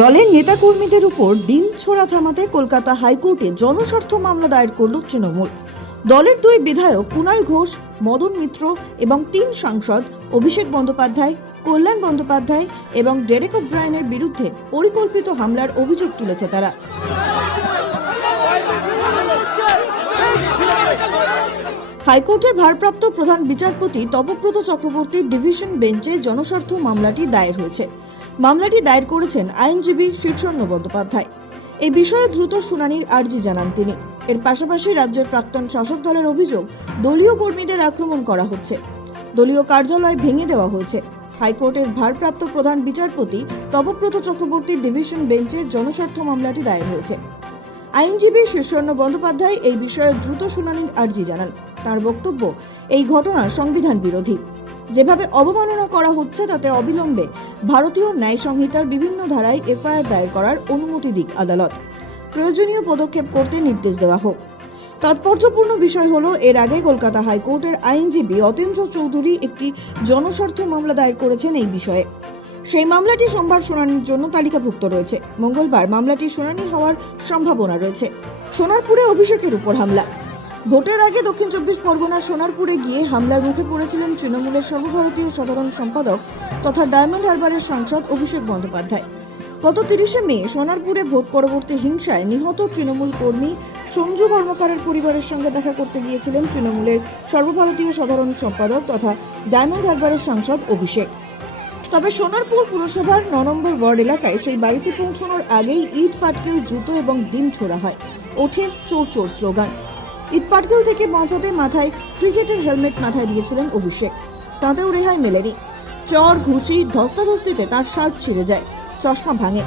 দলের নেতাকর্মীদের উপর ডিম ছোড়া থামাতে কলকাতা হাইকোর্টে জনস্বার্থ মামলা দায়ের করল তৃণমূল। দলের দুই বিধায়ক কুণাল ঘোষ, মদন মিত্র এবং 3 সাংসদ অভিষেক বন্দ্যোপাধ্যায়, কল্যাণ বন্দ্যোপাধ্যায় এবং ডেরেক ওব্রায়েনের বিরুদ্ধে পরিকল্পিত হামলার অভিযোগ তুলেছে তারা। হাইকোর্টের ভারপ্রাপ্ত প্রধান বিচারপতি তপব্রত চক্রবর্তীর ডিভিশন বেঞ্চে জনস্বার্থ মামলাটি দায়ের হয়েছে। মামলাটি দায়ের করেছেন আইনজীবী শীর্ষণ্য বন্দ্যোপাধ্যায়। এই বিষয়ে দ্রুত শুনানির আর্জি জানান তিনি। এর পাশাপাশি রাজ্যের প্রাক্তন শাসক দলের অভিযোগ, দলীয় কর্মীদের আক্রমণ করা হচ্ছে, দলীয় কার্যালয় ভেঙে দেওয়া হয়েছে। হাইকোর্টের ভারপ্রাপ্ত প্রধান বিচারপতি তপব্রত চক্রবর্তীর ডিভিশন বেঞ্চে জনস্বার্থ মামলাটি দায়ের হয়েছে। আইনজীবী শীর্ষণ্য বন্দ্যোপাধ্যায় এই বিষয়ে দ্রুত শুনানির আর্জি জানান। তার বক্তব্য, এই ঘটনা সংবিধান বিরোধী। যেভাবে অবমাননা করা হচ্ছে তাতে অবিলম্বে ভারতীয় ন্যায় সংহিতার বিভিন্ন ধারায় এফআইআর দায়ের করার অনুমতি দিক আদালত। প্রয়োজনীয় পদক্ষেপ করতে নির্দেশ দেওয়া হোক। তাৎপর্যপূর্ণ বিষয় হলো, এর আগে কলকাতা হাইকোর্টের আইনজীবী অতীন্দ্র চৌধুরী একটি জনস্বার্থ মামলা দায়ের করেছেন এই বিষয়ে। সেই মামলাটি সোমবার শুনানির জন্য তালিকাভুক্ত রয়েছে। মঙ্গলবার মামলাটি শুনানি হওয়ার সম্ভাবনা রয়েছে। সোনারপুরে অভিষেকের উপর হামলা। ভোটের আগে দক্ষিণ 24 পরগনার সোনারপুরে গিয়ে হামলার মুখে পড়েছিলেন তৃণমূলের সর্বভারতীয় সাধারণ সম্পাদক তথা ডায়মন্ড হারবারের সাংসদ অভিষেক বন্দ্যোপাধ্যায়। গত 30শে মে সোনারপুরে ভোট পরবর্তী হিংসায় নিহত তৃণমূল কর্মী সঞ্জু কর্মকারের পরিবারের সঙ্গে দেখা করতে গিয়েছিলেন তৃণমূলের সর্বভারতীয় সাধারণ সম্পাদক তথা ডায়মন্ড হারবারের সাংসদ অভিষেক। তবে সোনারপুর পুরসভার 9 নম্বর ওয়ার্ড এলাকায় সেই বাড়িতে পৌঁছানোর আগেই ইট পাটকেল, জুতো এবং ডিম ছোড়া হয়। ওঠে চোর চোর স্লোগান। ইট পাটকেল থেকে বাঁচাতে মাথায় ক্রিকেটের হেলমেট মাথায় দিয়েছিলেন অভিষেক। তাতেও রেহাই মেলেনি। চর, ঘুষি, ধস্তাধস্তিতে তার শার্ট ছিঁড়ে যায়, চশমা ভাঙে।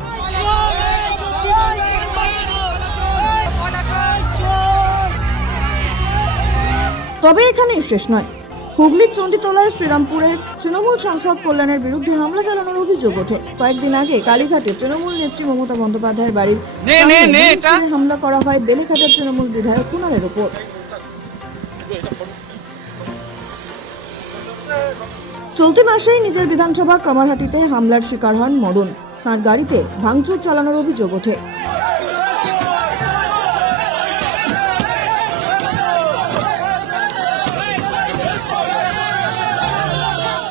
তবে এখানেই শেষ নয়। হুগলির চণ্ডীতলায় শ্রীরামপুরের তৃণমূল সাংসদ কল্যাণের বিরুদ্ধে হামলা চালানোর অভিযোগ ওঠে। কয়েকদিন আগে কালীঘাটে তৃণমূল নেত্রী মমতা বন্দ্যোপাধ্যায়ের বাড়ির হামলা করা হয় বেলেঘাটের তৃণমূল বিধায়ক কুণালের ওপর। চলতি মাসেই নিজের বিধানসভা কামারহাটিতে হামলার শিকার হন মদন। তাঁর গাড়িতে ভাঙচুর চালানোর অভিযোগ ওঠে।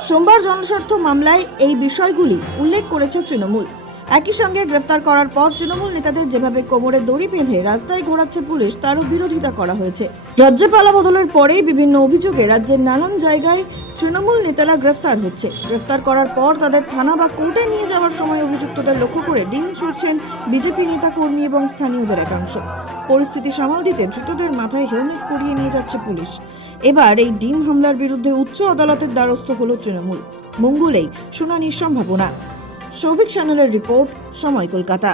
সোমবার জনস্বার্থ মামলায় এই বিষয়গুলি উল্লেখ করেছে তৃণমূল। একই সঙ্গে গ্রেফতার করার পর তৃণমূল নেতাদের যেভাবে কোমরে দড়ি বেঁধে রাস্তায় ঘোরাচ্ছে পুলিশ, তারও বিরোধিতা করা হয়েছে। রাজ্যে পালা বদলের পরেই বিভিন্ন অভিযোগে রাজ্যের নানান জায়গায় তৃণমূল নেতারা গ্রেফতার হচ্ছে। গ্রেফতার করার পর তাদের থানা বা কোর্টে নিয়ে যাওয়ার সময় অভিযুক্তদের লক্ষ্য করে ডিম ছুড়ছেন বিজেপি নেতা কর্মী এবং স্থানীয়দের একাংশ। পরিস্থিতি সামাল দিতে ধৃতদের মাথায় হেলমেট পরিয়ে নিয়ে যাচ্ছে পুলিশ। এবার এই ডিম হামলার বিরুদ্ধে উচ্চ আদালতের দ্বারস্থ হল তৃণমূল। মঙ্গলেই শুনানির সম্ভাবনা। সৌভিক চ্যানেলের রিপোর্ট, সময় কলকাতা।